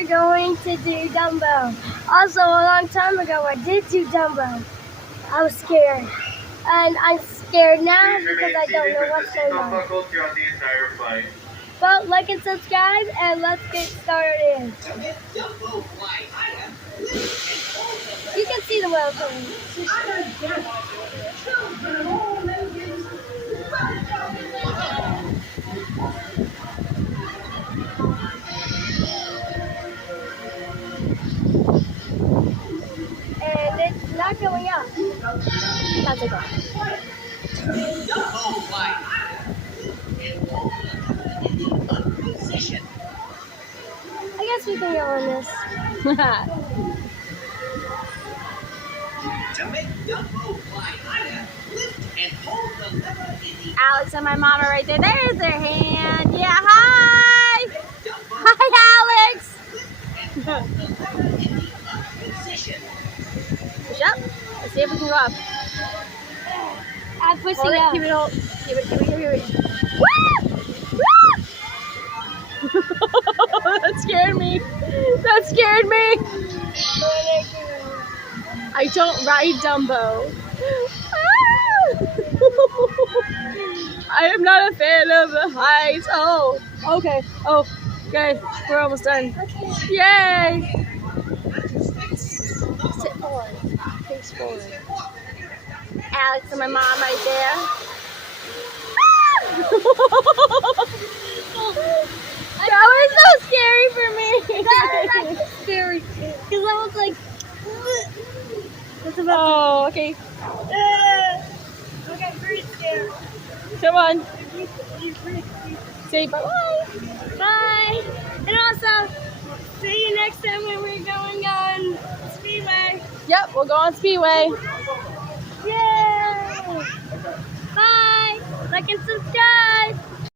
are going to do dumbo. Also, a long time ago, I did do dumbo. I was scared. And I'm scared now because I don't know what's going on. Well, like and subscribe, and let's get started. You can see the whale coming. And it's not going up. That's okay. I guess we can go on this. To make dumbo fly higher, lift and hold the lever in the Alex and my mom are right there. There's their hand. Yeah, hi. Hi, Alex. position. Push up. Let's see if we can go up. I'm pushing Hold it. up. Keep it. Hold. Keep it. Woo! Woo! That scared me. That scared me. I don't ride Dumbo. I am not a fan of the heights. Oh, okay. Oh, good. We're almost done. Yay! Sit forward. Face forward. Alex and my mom right there. That was so scary for me. That was actually scary. Because I was like, Oh, okay. okay, pretty scared. Come on. Say bye-bye. Bye. And also, see you next time when we're going on Speedway. Yep, we'll go on Speedway. Yay! Bye. Like and subscribe.